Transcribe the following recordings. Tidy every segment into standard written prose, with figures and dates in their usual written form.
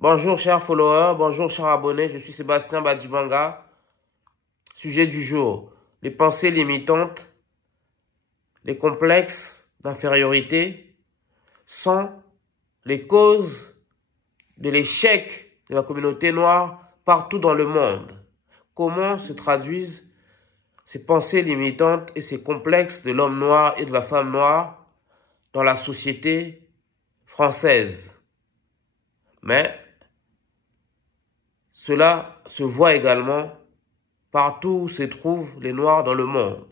Bonjour chers followers, bonjour chers abonnés, je suis Sébastien Badibanga. Sujet du jour, les pensées limitantes, les complexes d'infériorité sont les causes de l'échec de la communauté noire partout dans le monde. Comment se traduisent ces pensées limitantes et ces complexes de l'homme noir et de la femme noire dans la société française? Mais cela se voit également partout où se trouvent les Noirs dans le monde.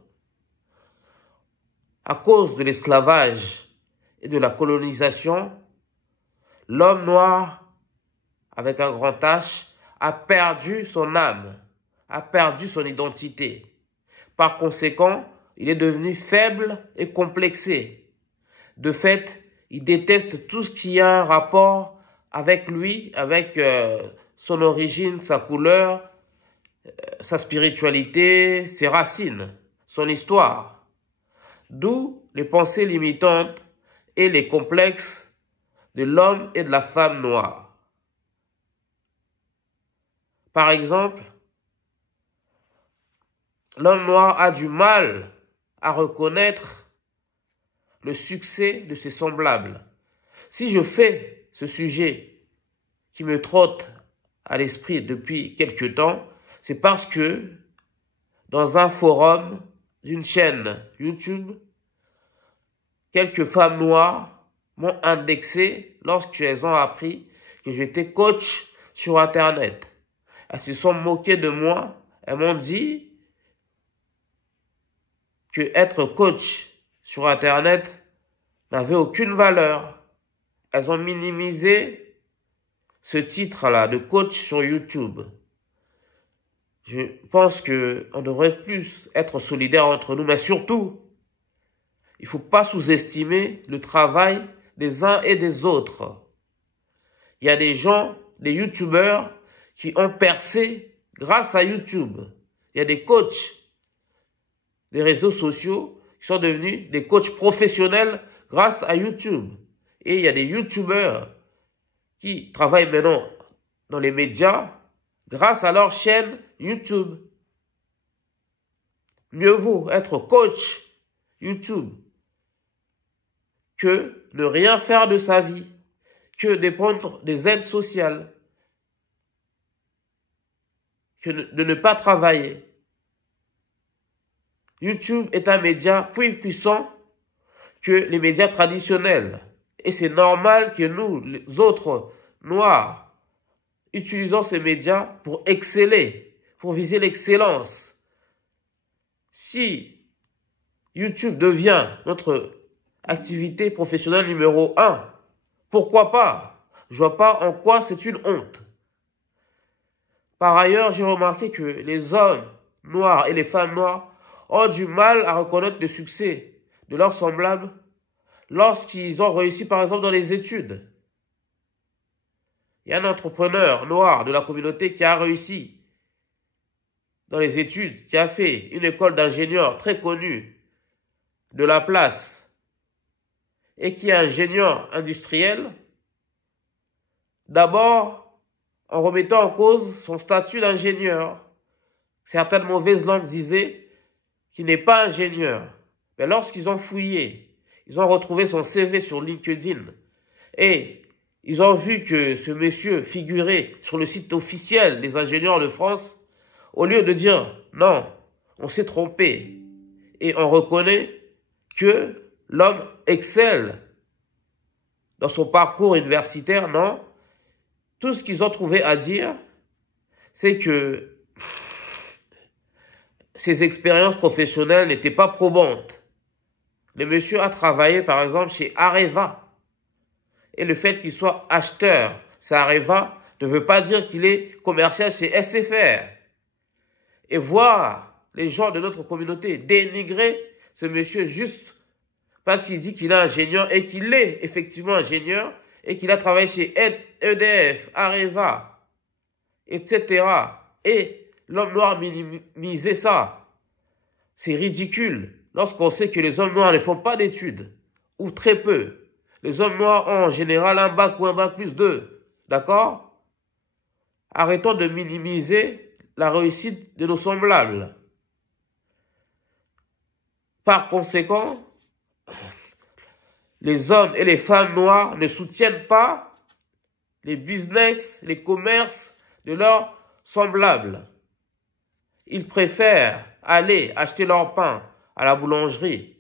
À cause de l'esclavage et de la colonisation, l'homme noir, avec un grand H, a perdu son âme, a perdu son identité. Par conséquent, il est devenu faible et complexé. De fait, il déteste tout ce qui a un rapport avec lui, avec son origine, sa couleur, sa spiritualité, ses racines, son histoire. D'où les pensées limitantes et les complexes de l'homme et de la femme noire. Par exemple, l'homme noir a du mal à reconnaître le succès de ses semblables. Si je fais ce sujet qui me trotte à l'esprit depuis quelque temps, c'est parce que dans un forum d'une chaîne YouTube, quelques femmes noires m'ont indexé lorsqu'elles ont appris que j'étais coach sur Internet. Elles se sont moquées de moi. Elles m'ont dit que être coach sur Internet n'avait aucune valeur. Elles ont minimisé ce titre-là de coach sur YouTube. Je pense qu'on devrait plus être solidaires entre nous, mais surtout, il ne faut pas sous-estimer le travail des uns et des autres. Il y a des gens, des YouTubeurs, qui ont percé grâce à YouTube. Il y a des coachs des réseaux sociaux qui sont devenus des coachs professionnels grâce à YouTube. Et il y a des YouTubeurs qui travaillent maintenant dans les médias grâce à leur chaîne YouTube. Mieux vaut être coach YouTube que ne rien faire de sa vie, que dépendre des aides sociales, que de ne pas travailler. YouTube est un média plus puissant que les médias traditionnels. Et c'est normal que nous, les autres noirs, utilisons ces médias pour exceller, pour viser l'excellence. Si YouTube devient notre activité professionnelle numéro 1, pourquoi pas? Je vois pas en quoi c'est une honte. Par ailleurs, j'ai remarqué que les hommes noirs et les femmes noires ont du mal à reconnaître le succès de leurs semblables lorsqu'ils ont réussi, par exemple, dans les études. Il y a un entrepreneur noir de la communauté qui a réussi dans les études, qui a fait une école d'ingénieur très connue de la place et qui est ingénieur industriel. D'abord, en remettant en cause son statut d'ingénieur. Certaines mauvaises langues disaient qu'il n'est pas ingénieur. Mais lorsqu'ils ont fouillé, ils ont retrouvé son CV sur LinkedIn et ils ont vu que ce monsieur figurait sur le site officiel des ingénieurs de France. Au lieu de dire non, on s'est trompé et on reconnaît que l'homme excelle dans son parcours universitaire, non. Tout ce qu'ils ont trouvé à dire, c'est que ses expériences professionnelles n'étaient pas probantes. Le monsieur a travaillé, par exemple, chez Areva. Et le fait qu'il soit acheteur, c'est Areva, ne veut pas dire qu'il est commercial chez SFR. Et voir les gens de notre communauté dénigrer ce monsieur juste parce qu'il dit qu'il est ingénieur et qu'il est effectivement ingénieur et qu'il a travaillé chez EDF, Areva, etc. Et l'homme noir minimisait ça. C'est ridicule lorsqu'on sait que les hommes noirs ne font pas d'études, ou très peu. Les hommes noirs ont en général un bac ou un bac plus 2, d'accord? Arrêtons de minimiser la réussite de nos semblables. Par conséquent, les hommes et les femmes noirs ne soutiennent pas les business, les commerces de leurs semblables. Ils préfèrent aller acheter leur pain à la boulangerie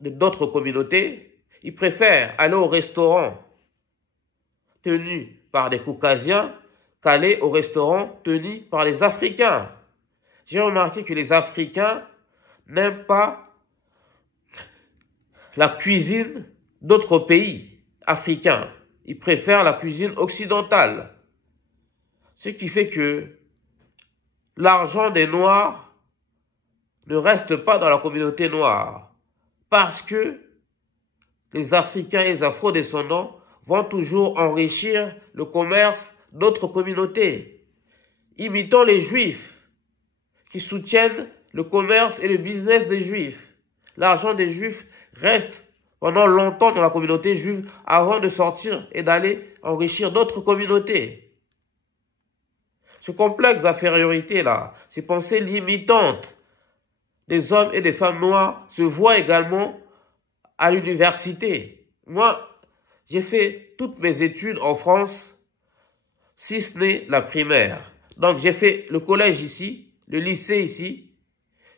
d'autres communautés. Ils préfèrent aller au restaurant tenu par des Caucasiens qu'aller au restaurant tenu par les Africains. J'ai remarqué que les Africains n'aiment pas la cuisine d'autres pays africains. Ils préfèrent la cuisine occidentale. Ce qui fait que l'argent des Noirs ne reste pas dans la communauté noire. Parce que les Africains et les Afro-descendants vont toujours enrichir le commerce d'autres communautés. Imitons les Juifs qui soutiennent le commerce et le business des Juifs. L'argent des Juifs reste pendant longtemps dans la communauté juive avant de sortir et d'aller enrichir d'autres communautés. Ce complexe d'infériorité-là, ces pensées limitantes des hommes et des femmes noirs se voient également à l'université. Moi, j'ai fait toutes mes études en France, si ce n'est la primaire. Donc j'ai fait le collège ici, le lycée ici,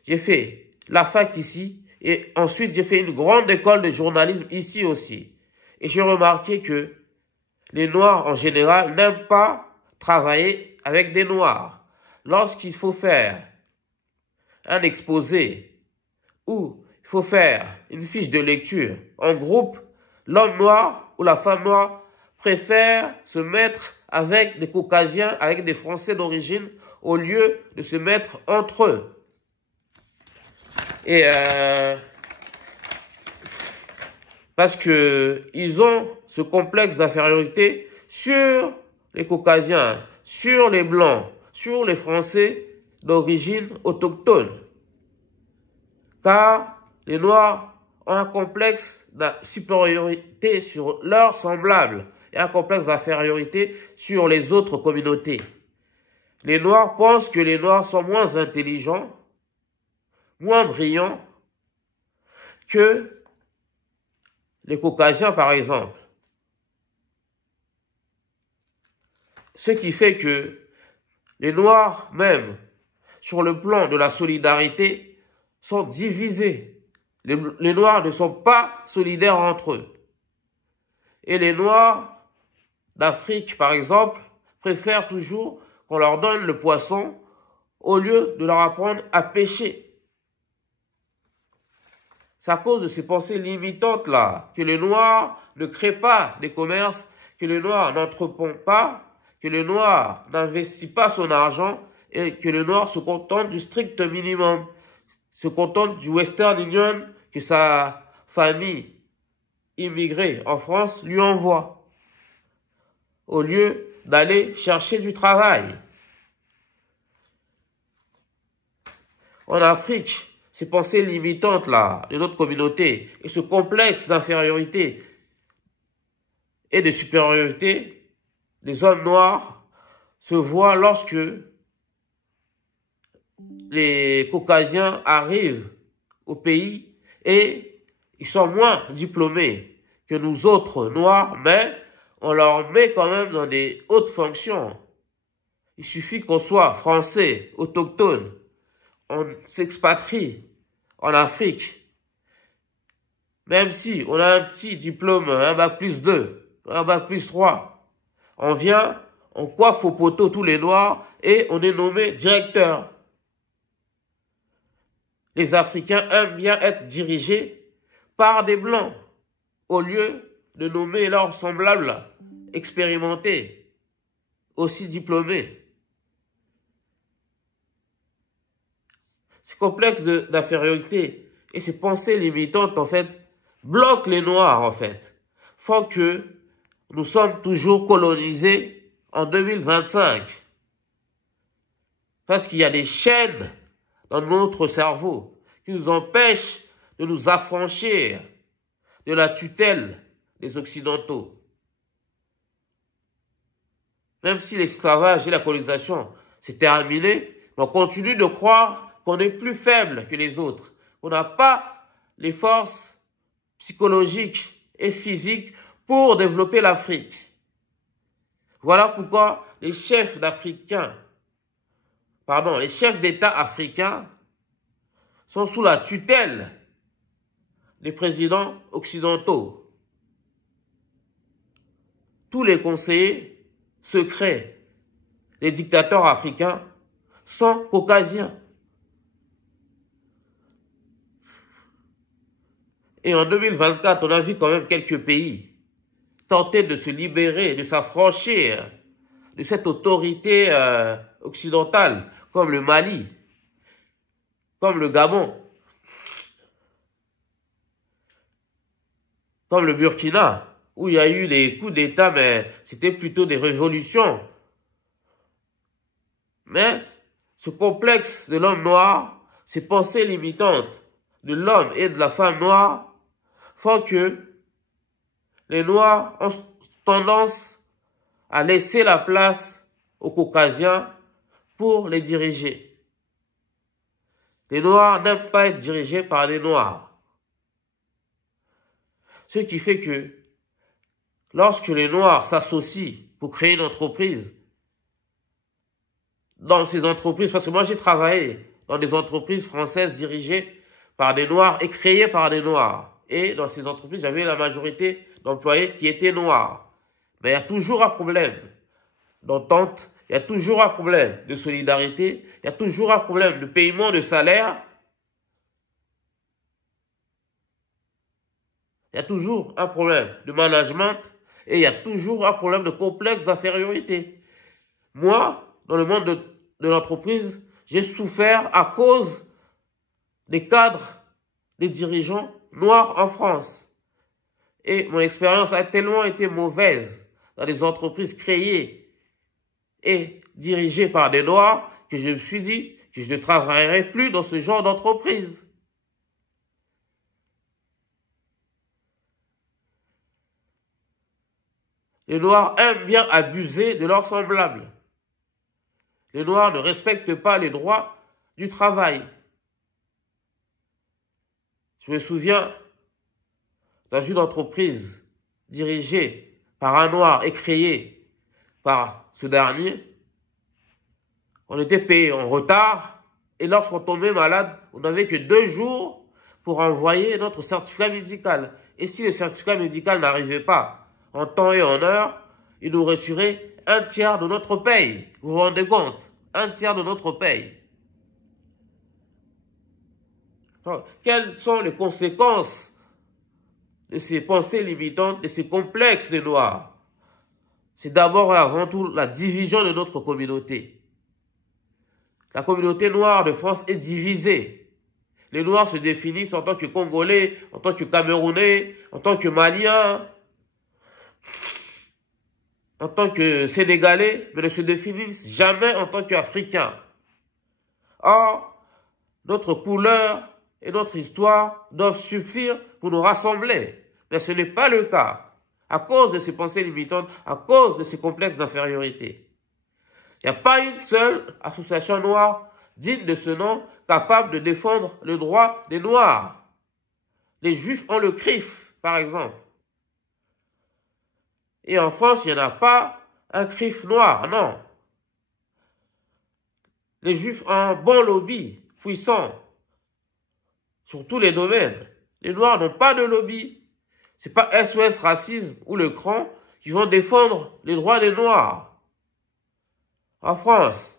j'ai fait la fac ici, et ensuite j'ai fait une grande école de journalisme ici aussi. Et j'ai remarqué que les Noirs en général n'aiment pas travailler avec des Noirs. Lorsqu'il faut faire un exposé ou il faut faire une fiche de lecture en groupe, l'homme noir ou la femme noire préfère se mettre avec des Caucasiens, avec des Français d'origine, au lieu de se mettre entre eux. Et parce que ils ont ce complexe d'infériorité sur les Caucasiens, sur les Blancs, sur les Français d'origine autochtone. Car les Noirs ont un complexe de supériorité sur leurs semblables et un complexe d'infériorité sur les autres communautés. Les Noirs pensent que les Noirs sont moins intelligents, moins brillants que les Caucasiens, par exemple. Ce qui fait que les Noirs, même sur le plan de la solidarité, sont divisés. Les Noirs ne sont pas solidaires entre eux. Et les Noirs d'Afrique, par exemple, préfèrent toujours qu'on leur donne le poisson au lieu de leur apprendre à pêcher. C'est à cause de ces pensées limitantes-là que le noir ne crée pas des commerces, que le noir n'entreprend pas, que le noir n'investit pas son argent et que le noir se contente du strict minimum, se contente du Western Union que sa famille immigrée en France lui envoie, au lieu d'aller chercher du travail. En Afrique, ces pensées limitantes-là de notre communauté et ce complexe d'infériorité et de supériorité des hommes noirs se voient lorsque les Caucasiens arrivent au pays et ils sont moins diplômés que nous autres noirs, mais on leur met quand même dans des hautes fonctions. Il suffit qu'on soit français, autochtone, on s'expatrie en Afrique, même si on a un petit diplôme, un bac plus 2, un bac plus 3, on vient, on coiffe au poteau tous les noirs et on est nommé directeur. Les Africains aiment bien être dirigés par des Blancs, au lieu de nommer leurs semblables expérimentés, aussi diplômés. Ces complexes d'infériorité et ces pensées limitantes, en fait, bloquent les Noirs, en fait, font que nous sommes toujours colonisés en 2025. Parce qu'il y a des chaînes dans notre cerveau qui nous empêchent de nous affranchir de la tutelle des Occidentaux. Même si l'esclavage et la colonisation c'est terminé, on continue de croire qu'on est plus faible que les autres. On n'a pas les forces psychologiques et physiques pour développer l'Afrique. Voilà pourquoi les chefs d'État africains sont sous la tutelle des présidents occidentaux. Tous les conseillers secrets des dictateurs africains sont caucasiens. Et en 2024, on a vu quand même quelques pays tenter de se libérer, de s'affranchir de cette autorité occidentale, comme le Mali, comme le Gabon, comme le Burkina, où il y a eu des coups d'État, mais c'était plutôt des révolutions. Mais ce complexe de l'homme noir, ces pensées limitantes de l'homme et de la femme noire font que les Noirs ont tendance à laisser la place aux Caucasiens pour les diriger. Les Noirs n'aiment pas être dirigés par les Noirs. Ce qui fait que lorsque les Noirs s'associent pour créer une entreprise, dans ces entreprises, parce que moi j'ai travaillé dans des entreprises françaises dirigées par des Noirs et créées par des Noirs. Et dans ces entreprises, j'avais la majorité d'employés qui étaient noirs. Mais il y a toujours un problème d'entente, il y a toujours un problème de solidarité, il y a toujours un problème de paiement de salaire. Il y a toujours un problème de management et il y a toujours un problème de complexe d'infériorité. Moi, dans le monde de l'entreprise, j'ai souffert à cause des cadres, des dirigeants noirs en France. Et mon expérience a tellement été mauvaise dans des entreprises créées et dirigées par des Noirs que je me suis dit que je ne travaillerai plus dans ce genre d'entreprise. Les Noirs aiment bien abuser de leurs semblables. Les Noirs ne respectent pas les droits du travail. Je me souviens, dans une entreprise dirigée par un Noir et créée par ce dernier, on était payé en retard et lorsqu'on tombait malade, on n'avait que 2 jours pour envoyer notre certificat médical. Et si le certificat médical n'arrivait pas en temps et en heure, il nous retirait un tiers de notre paye. Vous vous rendez compte? Un tiers de notre paye. Alors, quelles sont les conséquences de ces pensées limitantes, de ces complexes des Noirs? C'est d'abord et avant tout la division de notre communauté. La communauté noire de France est divisée. Les Noirs se définissent en tant que Congolais, en tant que Camerounais, en tant que Maliens, en tant que Sénégalais, mais ne se définissent jamais en tant qu'Africains. Or, notre couleur et notre histoire doivent suffire pour nous rassembler. Mais ce n'est pas le cas, à cause de ces pensées limitantes, à cause de ces complexes d'infériorité. Il n'y a pas une seule association noire digne de ce nom capable de défendre le droit des Noirs. Les Juifs ont le CRIF, par exemple. Et en France, il n'y en a pas un CRIF noir, non. Les Juifs ont un bon lobby puissant sur tous les domaines. Les Noirs n'ont pas de lobby. C'est pas SOS Racisme ou le CRAN qui vont défendre les droits des Noirs. En France.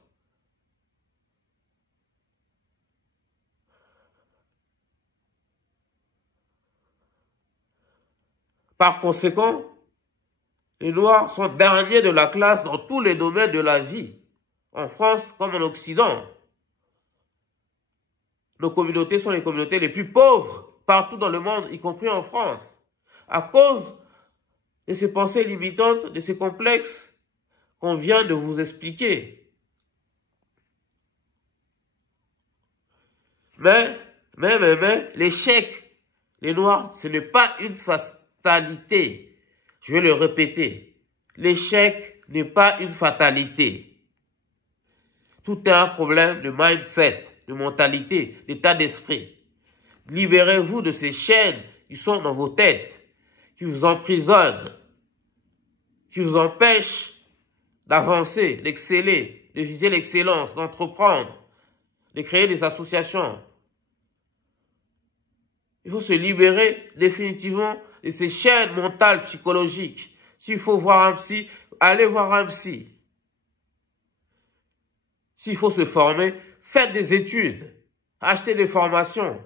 Par conséquent, les Noirs sont derniers de la classe dans tous les domaines de la vie, en France comme en Occident. Nos communautés sont les communautés les plus pauvres partout dans le monde, y compris en France, à cause de ces pensées limitantes, de ces complexes qu'on vient de vous expliquer. Mais, l'échec, les Noirs, ce n'est pas une fatalité. Je vais le répéter. L'échec n'est pas une fatalité. Tout est un problème de mindset, de mentalité, d'état d'esprit. Libérez-vous de ces chaînes qui sont dans vos têtes, qui vous emprisonnent, qui vous empêchent d'avancer, d'exceller, de viser l'excellence, d'entreprendre, de créer des associations. Il faut se libérer définitivement de ces chaînes mentales, psychologiques. S'il faut voir un psy, allez voir un psy. S'il faut se former, faites des études, achetez des formations.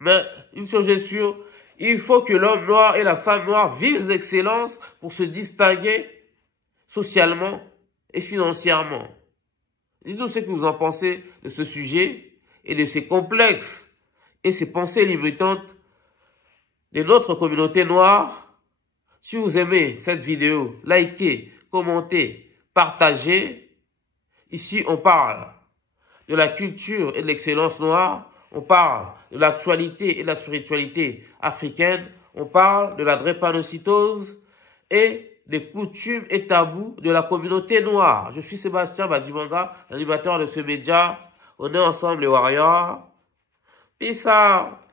Mais une chose est sûre, il faut que l'homme noir et la femme noire visent l'excellence pour se distinguer socialement et financièrement. Dites-nous ce que vous en pensez de ce sujet et de ces complexes et ces pensées limitantes de notre communauté noire. Si vous aimez cette vidéo, likez, commentez, partagez. Ici, on parle de la culture et de l'excellence noire. On parle de l'actualité et de la spiritualité africaine. On parle de la drépanocytose et des coutumes et tabous de la communauté noire. Je suis Sébastien Badjimanga, l'animateur de ce média. On est ensemble les warriors. Peace out.